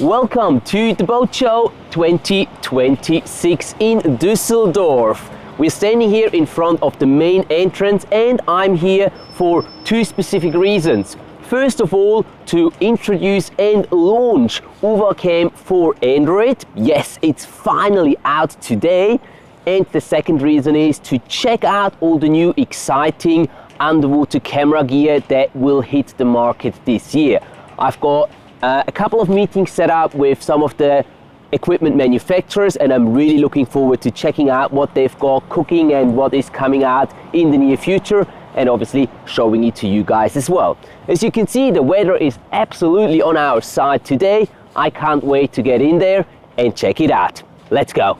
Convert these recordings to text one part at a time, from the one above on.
Welcome to the Boat Show 2026 in Düsseldorf. We're standing here in front of the main entrance and I'm here for two specific reasons. First of all, to introduce and launch UWACAM for Android. Yes, it's finally out today. And the second reason is to check out all the new exciting underwater camera gear that will hit the market this year. I've got a couple of meetings set up with some of the equipment manufacturers and I'm really looking forward to checking out what they've got cooking and what is coming out in the near future, and obviously showing it to you guys as well. As you can see, the weather is absolutely on our side today. I can't wait to get in there and check it out. Let's go.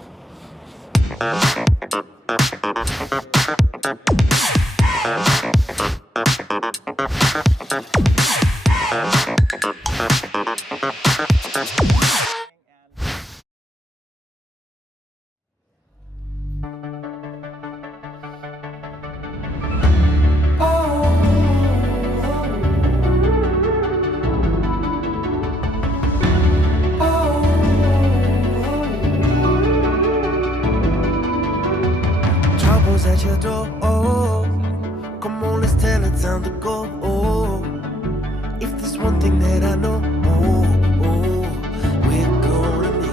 At your door, oh, come on, let's tell it time to go. Oh, if there's one thing that I know, oh, we're gonna make it,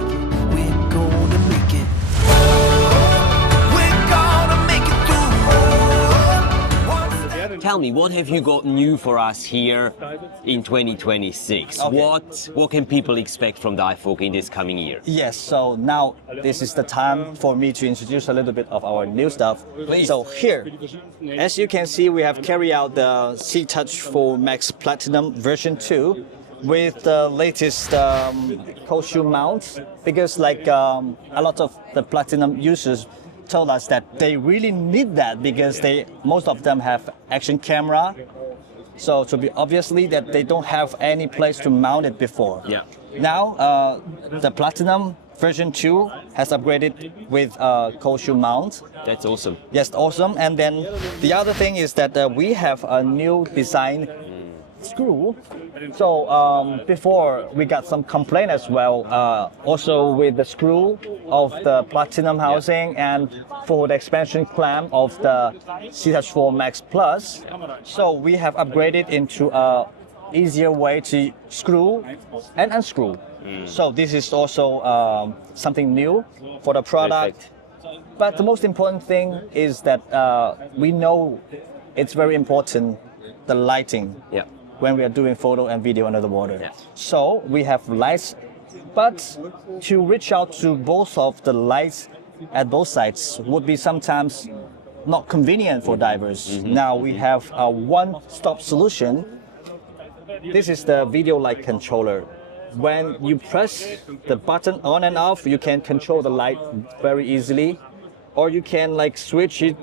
we're gonna make it, we're gonna make it through. Tell me, what have you got new for us here in 2026? Okay. What can people expect from Divevolk in this coming year? Yes, so now this is the time for me to introduce a little bit of our new stuff. Please. So here, as you can see, we have carried out the C-Touch 4 Max Platinum version 2 with the latest cold shoe mounts, because like a lot of the Platinum users told us that they really need that because most of them have action camera. So to be obviously that they don't have any place to mount it before. Yeah. Now the Platinum version 2 has upgraded with cold shoe mount. That's awesome. Yes, awesome. And then the other thing is that we have a new design screw. So before we got some complaint as well, also with the screw of the Platinum housing and for the expansion clamp of the C-Touch 4 Max Plus. So we have upgraded into a easier way to screw and unscrew. So this is also something new for the product. Perfect. But the most important thing is that we know it's very important, the lighting. Yeah. When we are doing photo and video under the water. Yeah. So we have lights, but to reach out to both of the lights at both sides would be sometimes not convenient for divers. Now we have a one-stop solution. This is the video light controller. When you press the button on and off, you can control the light very easily, or you can like switch it,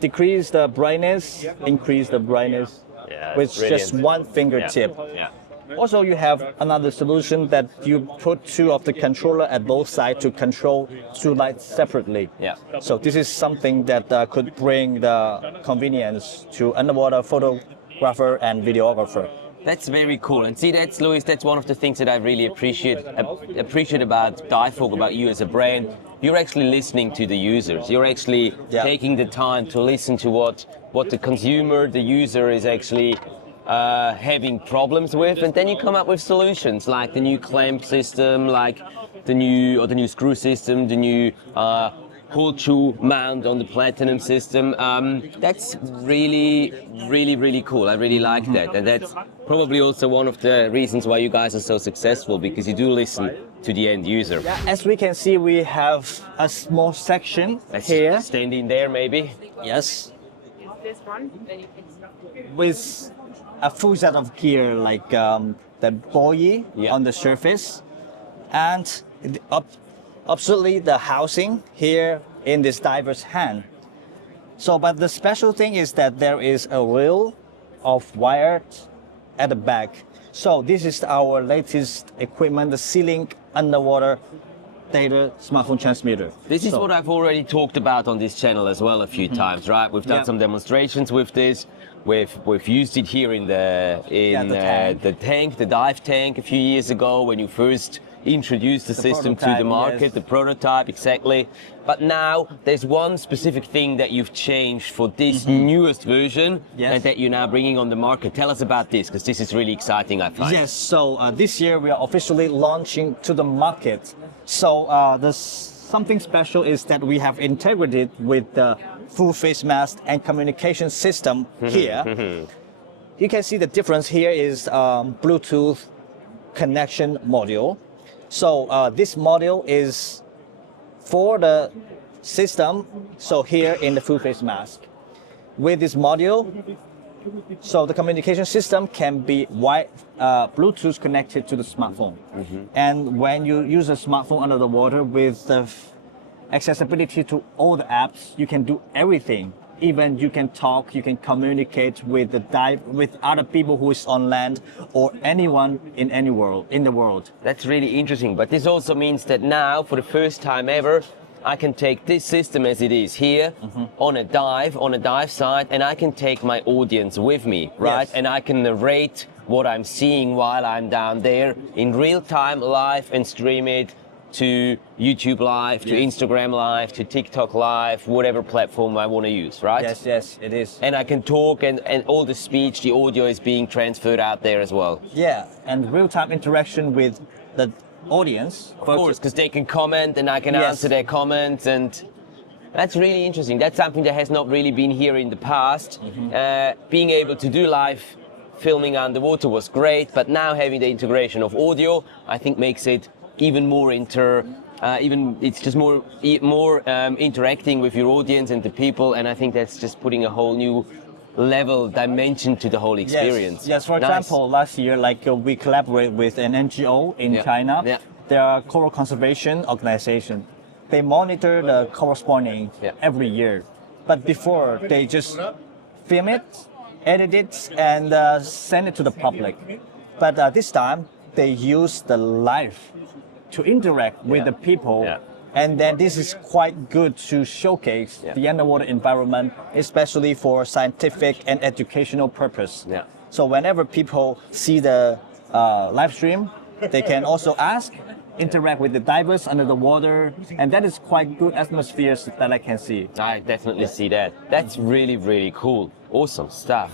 decrease the brightness, increase the brightness. Yeah, with just one fingertip. Yeah. Also, you have another solution that you put two of the controller at both sides to control two lights separately. Yeah. So this is something that could bring the convenience to underwater photographer and videographer. That's very cool. And see, that's Luis, that's one of the things that I really appreciate about Divevolk, about you as a brand. You're actually listening to the users. You're actually taking the time to listen to what the consumer, the user is actually having problems with, and then you come up with solutions like the new clamp system, like the new screw system, the new cold shoe mount on the Platinum system. That's really cool. I really like that, and that's probably also one of the reasons why you guys are so successful, because you do listen to the end user. Yeah, as we can see, we have a small section here. Stand in there, maybe. Yes. With a full set of gear like the buoy on the surface, and absolutely the housing here in this diver's hand. So, but the special thing is that there is a reel of wire at the back. So this is our latest equipment, the C-Link underwater data smartphone transmitter. This is what I've already talked about on this channel as well a few times, right? We've done some demonstrations with this. we've used it here in the dive tank a few years ago when you first introduced the system to the market, yes. the prototype, exactly. But now there's one specific thing that you've changed for this newest version and that you're now bringing on the market. Tell us about this, because this is really exciting, I find. Yes, so this year we are officially launching to the market. So there's something special is that we have integrated with the full face mask and communication system here. You can see the difference here is Bluetooth connection module. So this module is for the system, so here in the full face mask. With this module, so the communication system can be Bluetooth connected to the smartphone. And when you use a smartphone under the water with the accessibility to all the apps, you can do everything. Even you can talk, you can communicate with other people who is on land or anyone in the world. That's really interesting. But this also means that now, for the first time ever, I can take this system as it is here on a dive site, and I can take my audience with me, right? Yes. And I can narrate what I'm seeing while I'm down there in real time, live, and stream it to YouTube Live, to Instagram Live, to TikTok Live, whatever platform I want to use, right? Yes, it is. And I can talk, and all the speech, the audio is being transferred out there as well. Yeah, and real-time interaction with the audience. Of course, because they can comment and I can answer their comments, and that's really interesting. That's something that has not really been here in the past. Being able to do live filming underwater was great, but now having the integration of audio, I think makes it even more it's just more interacting with your audience and the people, and I think that's just putting a whole new dimension to the whole experience. Yes, for example, last year, we collaborate with an NGO in China. They are coral conservation organization. They monitor the coral spawning every year. But before, they just film it, edit it, and send it to the public. But this time, they use the live to interact with the people. And then this is quite good to showcase the underwater environment, especially for scientific and educational purpose. So whenever people see the live stream, they can also interact with the divers under the water, and that is quite good atmosphere that I can see. I definitely see that. That's really, really cool. Awesome stuff.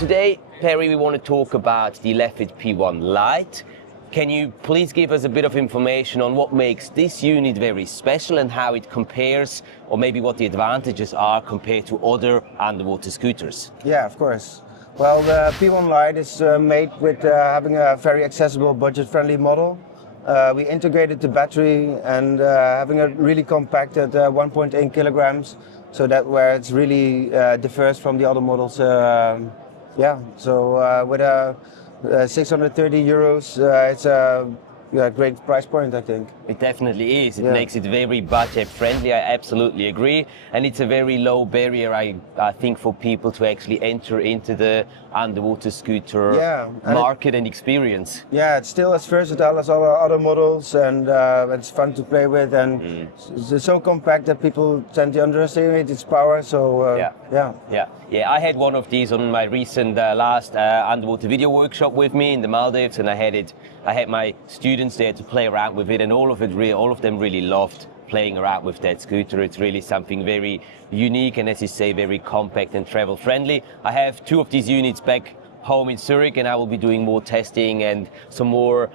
Today, Perry, we want to talk about the LEFEET P1 Lite. Can you please give us a bit of information on what makes this unit very special and how it compares, or maybe what the advantages are compared to other underwater scooters? Yeah, of course. Well, the P1 Lite is made with having a very accessible, budget-friendly model. We integrated the battery and having a really compacted 1.8 kilograms, so that where it's really differs from the other models. So with 630 euros, it's a great price point, I think. It definitely is. It makes it very budget friendly. I absolutely agree. And it's a very low barrier, I think, for people to actually enter into the underwater scooter market and experience. Yeah, it's still as versatile as all our other models, and it's fun to play with, and it's so compact that people tend to underestimate its power. So Yeah, I had one of these on my recent last underwater video workshop with me in the Maldives, and I had my students there to play around with it, and all of them really loved playing around with that scooter. It's really something very unique, and as you say, very compact and travel friendly. I have 2 of these units back home in Zurich, and I will be doing more testing and some more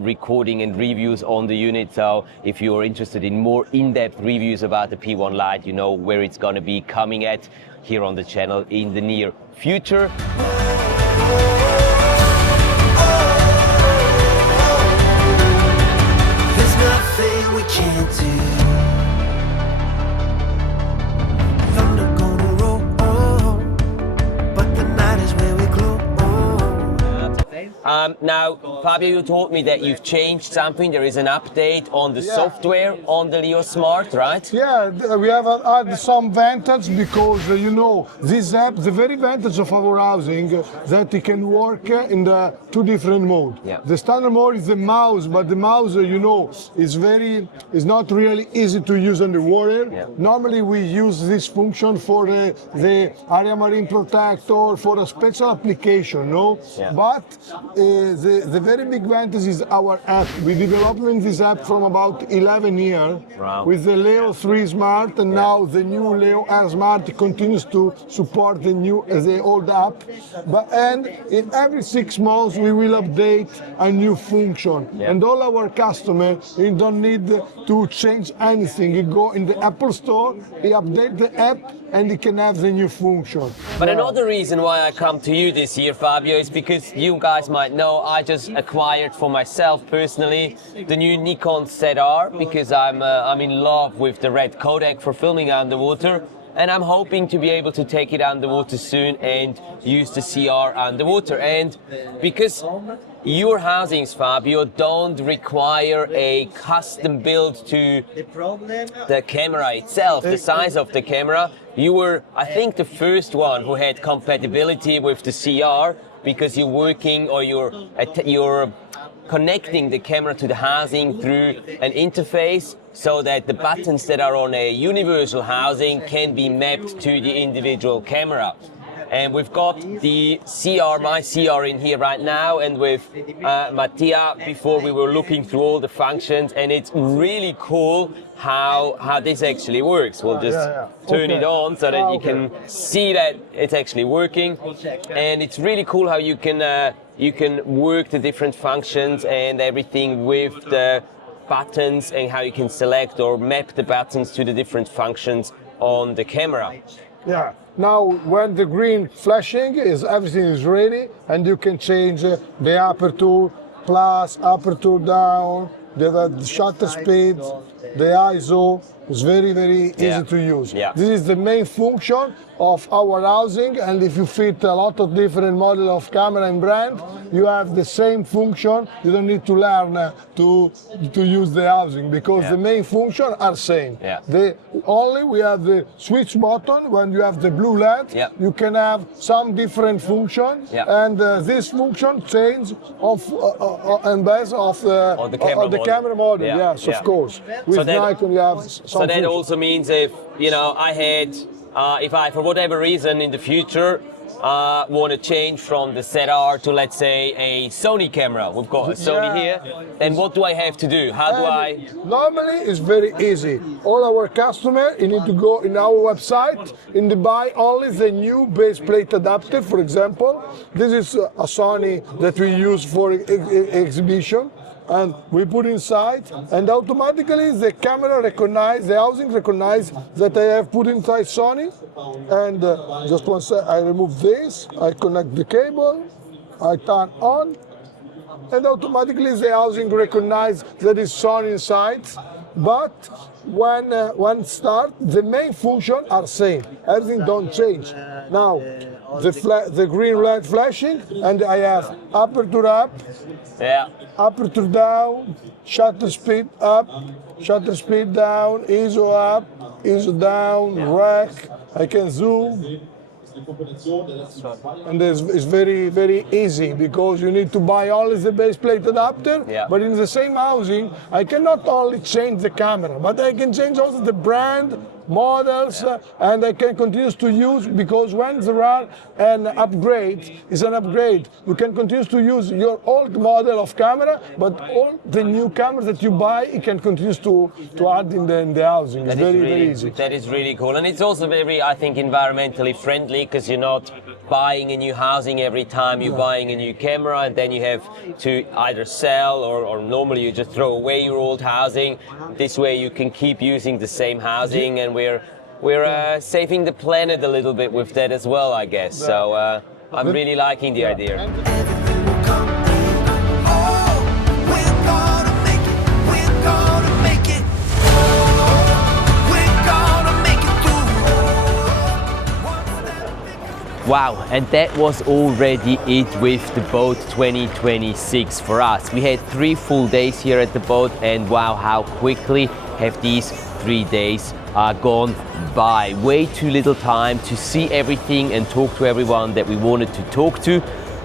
recording and reviews on the unit. So if you're interested in more in-depth reviews about the P1 Lite, you know where it's going to be coming at here on the channel in the near future. There's nothing we can't do. Thunder gonna roll, but the night is where we glow. Now, Fabio, you told me that you've changed something. There is an update on the software on the Leo Smart, right? Yeah, we have added some vantage because you know this app. The very vantage of our housing that it can work in the two different modes. Yeah. The standard mode is the mouse, but the mouse, you know, is not really easy to use on the water. Yeah. Normally we use this function for the area marine protector for a special application, no? Yeah. But the very big advantage is our app. We developing this app from about 11 years Wow. with the Leo 3 Smart, and now the new Leo R Smart continues to support the old app. And in every 6 months we will update a new function. Yeah. And all our customers, you don't need to change anything. You go in the Apple Store, you update the app, and you can have the new function. But another reason why I come to you this year, Fabio, is because you guys might know I just acquired for myself personally the new Nikon ZR because I'm in love with the red codec for filming underwater, and I'm hoping to be able to take it underwater soon and use the CR underwater. And because your housings, Fabio, don't require a custom build to the camera itself, the size of the camera, you were, I think, the first one who had compatibility with the CR because you're working or you're connecting the camera to the housing through an interface so that the buttons that are on a universal housing can be mapped to the individual camera. And we've got the CR, my CR in here right now, and with Matthias before we were looking through all the functions, and it's really cool how this actually works. We'll just turn it on so that you can see that it's actually working, and it's really cool how you can work the different functions and everything with the buttons and how you can select or map the buttons to the different functions on the camera. Yeah. Now, when the green flashing is, everything is ready, and you can change the aperture plus, aperture down, the shutter speed, the ISO. It's very, very easy to use. Yeah. This is the main function of our housing, and if you fit a lot of different model of camera and brand, you have the same function. You don't need to learn to use the housing because the main function are same. Yeah. We have the switch button. When you have the blue LED, you can have some different function, and this function change and based of the camera model. Yes, of course. With Nikon, you have some. So that also means if I for whatever reason in the future want to change from the ZR to, let's say, a Sony camera. We've got a Sony here. And what do I have to do? How do I? Normally, it's very easy. All our customers, you need to go in our website and buy only the new base plate adapter, for example. This is a Sony that we use for exhibition. And we put inside, and automatically the camera the housing recognize that I have put inside Sony. And just one second, I remove this, I connect the cable, I turn on, and automatically the housing recognize that it's Sony inside. But when start, the main function are same. Everything don't change. Now, the green light flashing, and I have aperture up, aperture down, shutter speed up, shutter speed down, ISO up, ISO down, rack. I can zoom. And it's very, very easy because you need to buy only the base plate adapter. But in the same housing, I cannot only change the camera, but I can change also the brand, models, and I can continue to use, because when there are an upgrade, you can continue to use your old model of camera, but all the new cameras that you buy, you can continue to add in the housing. It's very easy. That is really cool, and it's also very, I think, environmentally friendly, because you're not buying a new housing every time you're buying a new camera, and then you have to either sell or normally you just throw away your old housing. This way you can keep using the same housing, and we're saving the planet a little bit with that as well, I guess. So I'm really liking the idea. Everything will come in. Oh, we're gonna make it. We're gonna make it. We're gonna make it through. Wow, and that was already it with the boat 2026 for us. We had 3 full days here at the boat, and wow, how quickly have these 3 days gone by. Way too little time to see everything and talk to everyone that we wanted to talk to,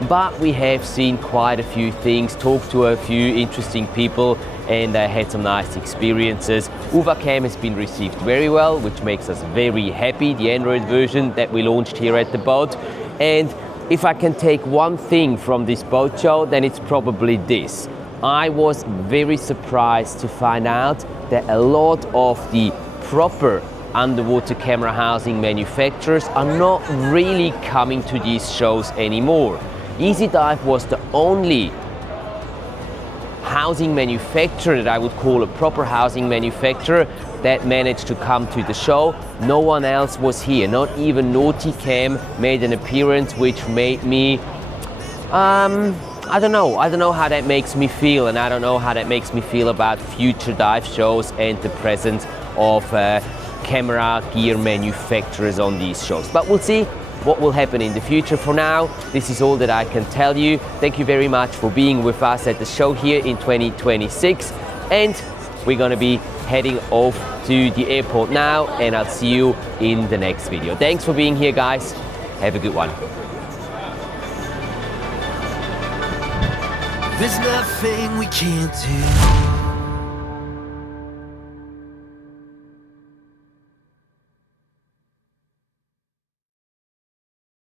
but we have seen quite a few things, talked to a few interesting people, and had some nice experiences. UWACAM has been received very well, which makes us very happy, the Android version that we launched here at the boat. And if I can take one thing from this boat show, then it's probably this. I was very surprised to find out that a lot of the proper underwater camera housing manufacturers are not really coming to these shows anymore. EasyDive was the only housing manufacturer that I would call a proper housing manufacturer that managed to come to the show. No one else was here, not even NautiCam made an appearance, which made me I don't know how that makes me feel, and I don't know how that makes me feel about future dive shows and the presence of camera gear manufacturers on these shows. But we'll see what will happen in the future. For now, this is all that I can tell you. Thank you very much for being with us at the show here in 2026, and we're gonna be heading off to the airport now, and I'll see you in the next video. Thanks for being here, guys. Have a good one. There's nothing we can't do.